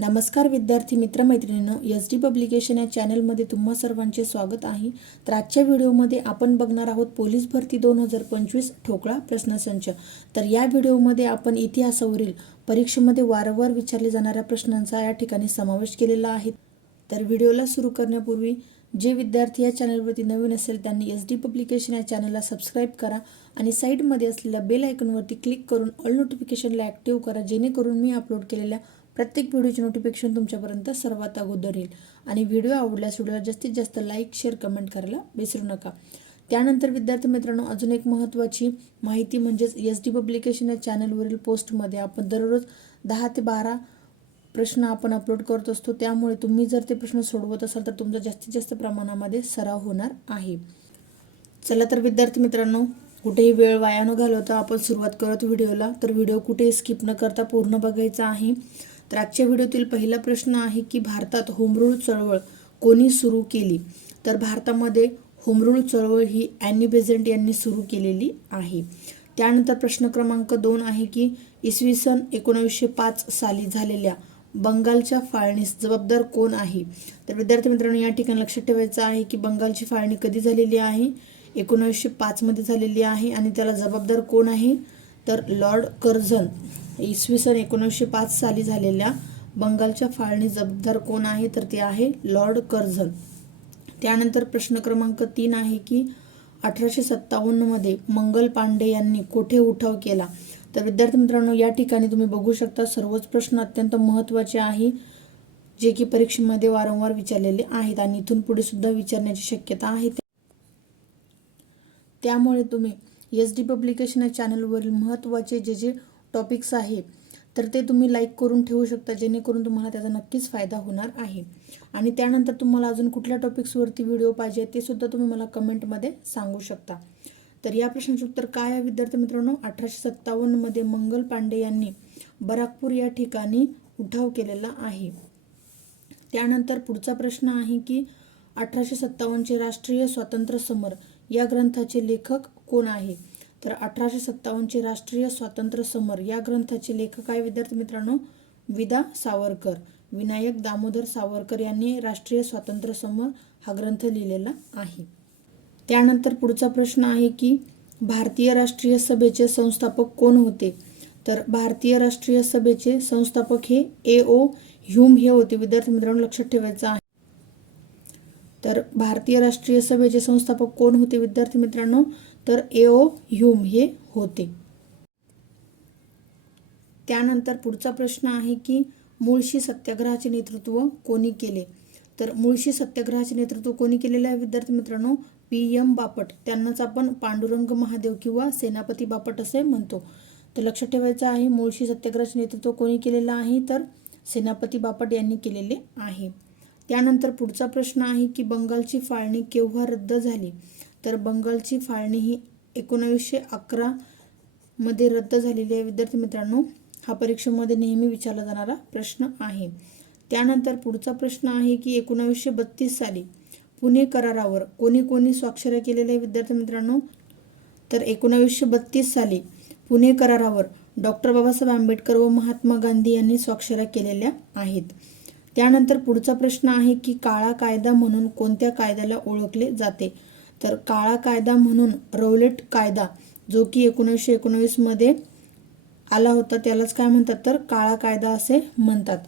नमस्कार विद्यार्थी मित्रमैत्रिणींनो, S D publication या चॅनलमध्ये तुम्हा सर्वांचे स्वागत आहे। तर आजच्या व्हिडिओमध्ये आपण बघणार आहोत पोलीस भरती 2025 ठोकळा प्रश्नसंच। तर या व्हिडिओमध्ये आपण इतिहासावरील परीक्षेमध्ये वारंवार विचारले जाणाऱ्या प्रश्नांचा या ठिकाणी समावेश केलेला आहे। तर व्हिडिओला सुरू करण्यापूर्वी जे विद्यार्थी या चॅनलवरती नवीन असेल त्यांनी एस डी पब्लिकेशन या चॅनलला सबस्क्राइब करा आणि साईडमध्ये असलेल्या बेल आयकॉनवरती क्लिक करून ऑल नोटिफिकेशनला ॲक्टिव्ह करा, जेणेकरून मी अपलोड केलेल्या प्रत्येक व्हिडिओचे नोटिफिकेशन तुमच्यापर्यंत सर्वात अगोदर येईल। आणि व्हिडिओ आवडल्यास व्हिडिओला जास्तीत जास्त लाईक शेअर कमेंट करायला विसरू नका। त्यानंतर विद्यार्थी मित्रांनो, अजून एक महत्त्वाची माहिती म्हणजेच एस डी पब्लिकेशन या चॅनलवरील पोस्टमध्ये आपण दररोज 10 ते 12 प्रश्न आपण अपलोड करत असतो। त्यामुळे तुम्ही जर ते प्रश्न सोडवत असाल तर तुमचा जास्तीत जास्त प्रमाणामध्ये सराव होणार आहे। चला तर विद्यार्थी मित्रांनो, कुठेही वेळ वाया न घालवता आपण सुरुवात करत व्हिडिओला। तर व्हिडिओ कुठे स्किप न करता पूर्ण बघायचा आहे। तर आजच्या व्हिडिओतील पहिला प्रश्न आहे की भारतात होमरूल चळवळ कोणी सुरू केली? तर भारतामध्ये होमरूल चळवळ ही ॲनी बेझंट यांनी सुरू केलेली आहे। त्यानंतर प्रश्न क्रमांक 2 आहे की इसवी सन 1905 साली झालेल्या बंगालच्या फाळणीस जबाबदार कोण आहे? तर विद्यार्थी मित्रांनो, या ठिकाणी लक्षात ठेवायचं आहे की बंगालची फाळणी कधी झालेली आहे? 1905 मध्ये झालेली आहे। आणि त्याला जबाबदार कोण आहे? तर लॉर्ड कर्झन। इसवी सन 1905 साली झालेल्या बंगालच्या फाळणी जबाबदार कोण आहे? तर ते आहे लॉर्ड कर्झन। त्यानंतर प्रश्न क्रमांक 3 आहे की 1857 मध्ये मंगल पांडे यांनी कोठे उठाव केला? तर विद्यार्थी मित्रांनो, या ठिकाणी तुम्ही बघू शकता सर्वच प्रश्न अत्यंत महत्त्वाचे आहे, जे की परीक्षेमध्ये वारंवार विचारलेले आहेत आणि इथून पुढे सुद्धा विचारण्याची शक्यता आहे। त्यामुळे तुम्ही एस डी पब्लिकेशन या चॅनलवरील महत्त्वाचे जे टॉपिक्स आहे तर ते तुम्ही लाईक करून ठेवू शकता, जेणेकरून तुम्हाला त्याचा नक्कीच फायदा होणार आहे। आणि त्यानंतर तुम्हाला अजून कुठल्या टॉपिक्सवरती व्हिडिओ पाहिजे ते सुद्धा तुम्ही मला कमेंटमध्ये सांगू शकता। तर या प्रश्नाचे उत्तर काय आहे विद्यार्थी मित्रांनो? 1857 मध्ये मंगल पांडे यांनी बराकपूर या ठिकाणी उठाव केलेला आहे। त्यानंतर पुढचा प्रश्न आहे की 1857 चे राष्ट्रीय स्वातंत्र्य समर या ग्रंथाचे लेखक कोण आहे? तर 1857 चे राष्ट्रीय स्वातंत्र्य समर या ग्रंथाचे लेखक आहे विद्यार्थी मित्रांनो विदा सावरकर। विनायक दामोदर सावरकर यांनी राष्ट्रीय स्वातंत्र्य समर हा ग्रंथ लिहिलेला आहे। त्यानंतर पुढचा प्रश्न आहे की भारतीय राष्ट्रीय सभेचे संस्थापक कोण होते? तर भारतीय राष्ट्रीय सभेचे संस्थापक हे A.O. ह्यूम हे होते। विद्यार्थी मित्रांनो, लक्षात ठेवायचं आहे। तर भारतीय राष्ट्रीय सभेचे संस्थापक कोण होते विद्यार्थी मित्रांनो? तर A.O. ह्यूम हे होते। त्यानंतर पुढचा प्रश्न आहे की मुळशी सत्याग्रहाचे नेतृत्व कोणी केले? तर मुळशी सत्याग्रहाचे नेतृत्व कोणी केलेले आहे विद्यार्थी मित्रांनो? P.M. बापट। त्यांनाच आपण पांडुरंग महादेव किंवा सेनापती बापट असे म्हणतो। तर लक्षात ठेवायचं आहे, मुळशी सत्याग्रहाचे नेतृत्व कोणी केलेलं आहे? तर सेनापती बापट यांनी केलेले आहे। त्यानंतर पुढचा प्रश्न आहे की बंगालची फाळणी केव्हा रद्द झाली? तर बंगालची फाळणी ही 1911 मध्ये रद्द झालेली आहे विद्यार्थी मित्रांनो। हा परीक्षेमध्ये नेहमी विचारला जाणारा प्रश्न आहे। त्यानंतर पुढचा प्रश्न आहे की 1932 साली पुणे करारावर कोणी कोणी स्वाक्षऱ्या केलेल्या आहे विद्यार्थी मित्रांनो? तर 1932 साली पुणे करारावर डॉक्टर बाबासाहेब आंबेडकर व महात्मा गांधी यांनी स्वाक्षऱ्या केलेल्या आहेत। त्यानंतर पुढचा प्रश्न आहे की काळा कायदा म्हणून कोणत्या कायद्याला ओळखले जाते? तर काळा कायदा म्हणून रौलेट कायदा, जो की 1919 मध्ये आला होता, त्यालाच काय म्हणतात? तर काळा कायदा असे म्हणतात।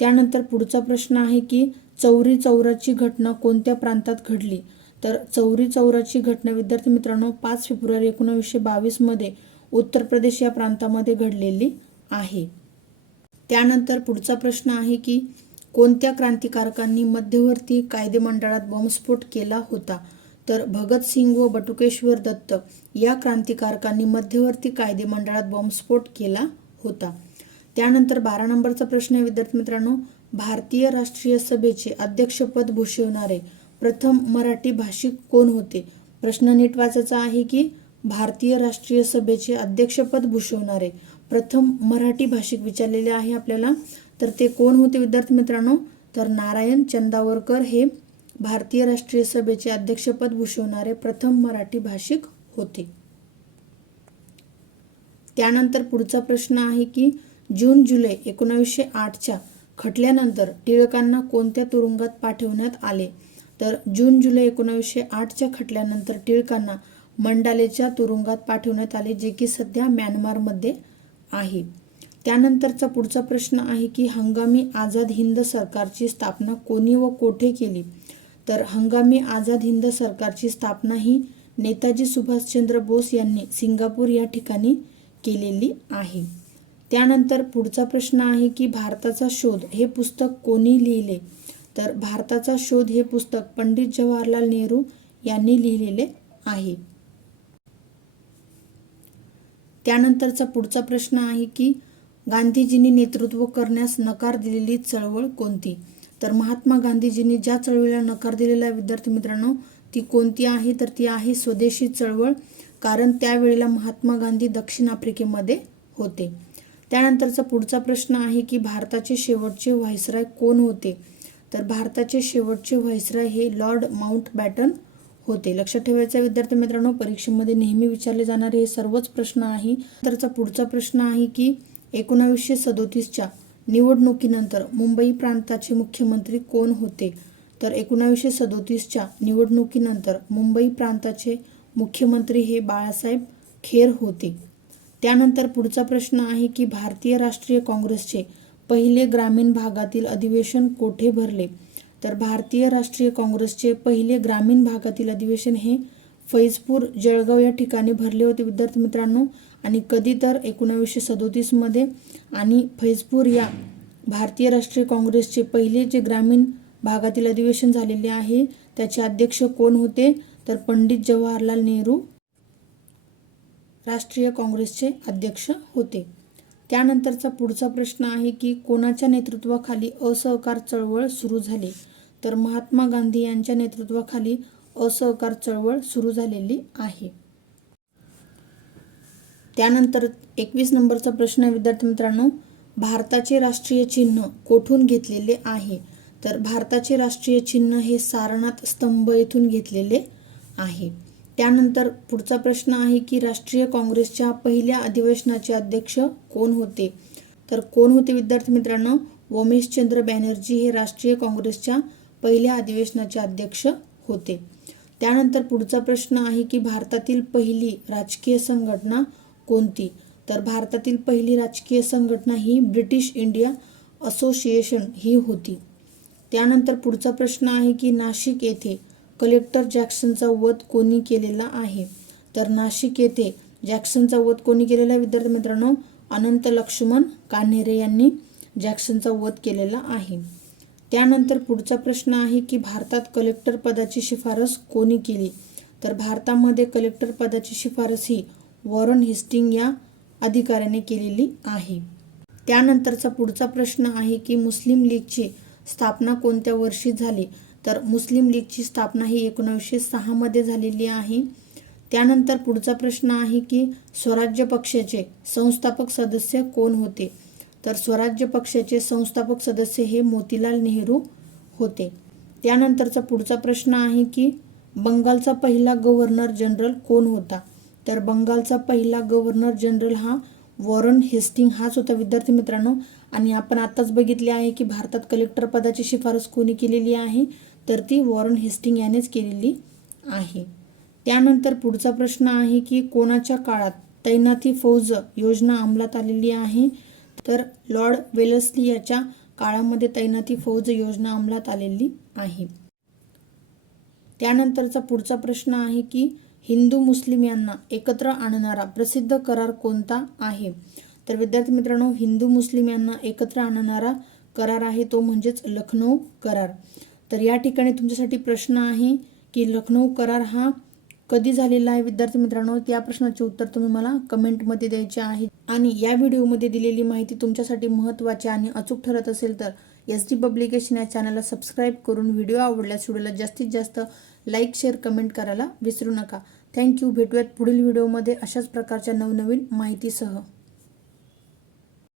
त्यानंतर पुढचा प्रश्न आहे की चौरी चौराची घटना कोणत्या प्रांतात घडली? तर चौरी चौराची घटना विद्यार्थी मित्रांनो 5 फेब्रुवारी 1922 मध्ये उत्तर प्रदेश या प्रांतामध्ये घडलेली आहे। त्यानंतर पुढचा प्रश्न आहे की कोणत्या क्रांतिकारकांनी मध्यवर्ती कायदेमंडळात बॉम्बस्फोट केला होता? तर भगतसिंग व बटुकेश्वर दत्त या क्रांतिकारकांनी मध्यवर्ती कायदेमंडळात बॉम्बस्फोट केला होता। त्यानंतर 12 नंबरचा प्रश्न आहे विद्यार्थी मित्रांनो, भारतीय राष्ट्रीय सभेचे अध्यक्षपद भूषवणारे प्रथम मराठी भाषिक कोण होते? प्रश्न नीट वाचायचा आहे की भारतीय राष्ट्रीय सभेचे अध्यक्षपद भूषवणारे प्रथम मराठी भाषिक विचारलेले आहे आपल्याला। तर ते कोण होते विद्यार्थी मित्रांनो? तर नारायण चंदावरकर हे भारतीय राष्ट्रीय सभेचे अध्यक्षपद भूषवणारे प्रथम मराठी भाषिक होते। त्यानंतर पुढचा प्रश्न आहे की जून जुलै 1908च्या खटल्यानंतर टिळकांना कोणत्या तुरुंगात पाठवण्यात आले? तर जून जुलै 1908च्या खटल्यानंतर टिळकांना मंडालेच्या तुरुंगात पाठवण्यात आले, जे की सध्या म्यानमारमध्ये आहे. त्यानंतरचा पुढचा प्रश्न आहे की हंगामी आझाद हिंद सरकारची स्थापना कोणी व कोठे केली? तर हंगामी आझाद हिंद सरकारची स्थापना ही नेताजी सुभाषचंद्र बोस यांनी सिंगापूर या ठिकाणी केलेली आहे. त्यानंतर पुढचा प्रश्न आहे की भारताचा शोध हे पुस्तक कोणी लिहिले? तर भारताचा शोध हे पुस्तक पंडित जवाहरलाल नेहरू यांनी लिहिलेले आहे. त्यानंतरचा पुढचा प्रश्न आहे की गांधीजींनी नेतृत्व करण्यास नकार दिलेली चळवळ कोणती? तर महात्मा गांधीजींनी ज्या चळवळीला नकार दिलेला विद्यार्थी मित्रांनो ती कोणती आहे? तर ती आहे स्वदेशी चळवळ, कारण त्यावेळेला महात्मा गांधी दक्षिण आफ्रिकेमध्ये होते. त्यानंतरचा पुढचा प्रश्न आहे की भारताचे शेवटचे व्हाईसरॉय कोण होते? तर भारताचे शेवटचे व्हाईसरॉय हे लॉर्ड माउंटबॅटन होते. लक्षात ठेवायचं विद्यार्थी मित्रांनो, परीक्षेमध्ये नेहमी विचारले जाणारे हे सर्वच प्रश्न आहे. तरचा पुढचा प्रश्न आहे की 1937च्या निवडणुकीनंतर मुंबई प्रांताचे मुख्यमंत्री कोण होते? तर 1937च्या निवडणुकीनंतर मुंबई प्रांताचे मुख्यमंत्री हे बाळासाहेब खेर होते. त्यानंतर पुढचा प्रश्न आहे की भारतीय राष्ट्रीय काँग्रेसचे पहिले ग्रामीण भागातील अधिवेशन कोठे भरले? तर भारतीय राष्ट्रीय काँग्रेसचे पहिले ग्रामीण भागातील अधिवेशन हे फैजपूर जळगाव या ठिकाणी भरले होते विद्यार्थी मित्रांनो. आणि कधी? तर 1937मध्ये. आणि फैजपूर या भारतीय राष्ट्रीय काँग्रेसचे पहिले जे ग्रामीण भागातील अधिवेशन झालेले आहे त्याचे अध्यक्ष कोण होते? तर पंडित जवाहरलाल नेहरू राष्ट्रीय काँग्रेसचे अध्यक्ष होते. त्यानंतरचा पुढचा प्रश्न आहे की कोणाच्या नेतृत्वाखाली असहकार चळवळ सुरू झाली? तर महात्मा गांधी यांच्या नेतृत्वाखाली असहकार चळवळ सुरू झालेली आहे. त्यानंतर 21 नंबरचा प्रश्न विद्यार्थी मित्रांनो, भारताचे राष्ट्रीय चिन्ह कोठून घेतलेले आहे? तर भारताचे राष्ट्रीय चिन्ह हे सारनाथ स्तंभ येथून घेतलेले आहे. त्यानंतर पुढचा प्रश्न आहे की राष्ट्रीय काँग्रेसच्या पहिल्या अधिवेशनाचे अध्यक्ष कोण होते? तर कोण होते विद्यार्थी मित्रांनो? उमेशचंद्र बॅनर्जी हे राष्ट्रीय काँग्रेसच्या पहिल्या अधिवेशनाचे अध्यक्ष होते. त्यानंतर पुढचा प्रश्न आहे की भारतातील पहिली राजकीय संघटना कोणती? तर भारतातील पहिली राजकीय संघटना ही ब्रिटिश इंडिया असोसिएशन ही होती. त्यानंतर पुढचा प्रश्न आहे की नाशिक येथे कलेक्टर जॅक्सनचा वध कोणी केलेला आहे? तर नाशिक येथे जॅक्सनचा वध कोणी केलेला आहे विद्यार्थी मित्रांनो? अनंत लक्ष्मण कान्हेरे यांनी जॅक्सनचा वध केलेला आहे. त्यानंतर पुढचा प्रश्न आहे की भारतात कलेक्टर पदाची शिफारस कोणी केली? तर भारतामध्ये कलेक्टर पदाची शिफारस ही वॉरन हेस्टिंग या अधिकाऱ्याने केलेली आहे. त्यानंतरचा पुढचा प्रश्न आहे की मुस्लिम लीगची स्थापना कोणत्या वर्षी झाली? तर मुस्लिम लीगची स्थापना ही 1906 मध्ये झालेली आहे. त्यानंतर पुढचा प्रश्न आहे की स्वराज्य पक्षाचे संस्थापक सदस्य कोण होते? तर स्वराज्य पक्षाचे संस्थापक सदस्य हे मोतीलाल नेहरू होते. त्यानंतरचा पुढचा प्रश्न आहे की बंगालचा पहिला गव्हर्नर जनरल कोण होता? तर बंगालचा पहिला गव्हर्नर जनरल हा वॉरन हेस्टिंग हाच होता विद्यार्थी मित्रांनो. आणि आपण आताच बघितले आहे की भारतात कलेक्टर पदाची शिफारस कोणी केलेली आहे? तर ती वॉरन हेस्टिंग यानेच केलेली आहे. त्यानंतर पुढचा प्रश्न आहे की कोणाच्या काळात तैनाती फौज योजना अंमलात आलेली आहे? तर लॉर्ड वेलस्ली याच्या काळामध्ये तैनाती फौज योजना अंमलात आलेली आहे. त्यानंतरचा पुढचा प्रश्न आहे की हिंदू मुस्लिम यांना एकत्र आणणारा प्रसिद्ध करार कोणता आहे? तर विद्यार्थी मित्रांनो, हिंदू मुस्लिम यांना एकत्र आणणारा करार आहे तो म्हणजेच लखनौ करार. तर या ठिकाणी तुमच्यासाठी प्रश्न आहे की लखनौ करार हा कधी झालेला आहे विद्यार्थी मित्रांनो? त्या प्रश्नाचे उत्तर तुम्ही मला कमेंटमध्ये द्यायचे आहे. आणि या व्हिडिओमध्ये दिलेली माहिती तुमच्यासाठी महत्त्वाची आणि अचूक ठरत असेल तर SD पब्लिकेशन या चॅनलला सबस्क्राईब करून व्हिडिओ आवडल्यास व्हिडिओला जास्तीत जास्त लाईक, शेअर, कमेंट करायला विसरू नका. थँक्यू. भेटूयात पुढील व्हिडिओमध्ये अशाच प्रकारच्या नवनवीन माहितीसह.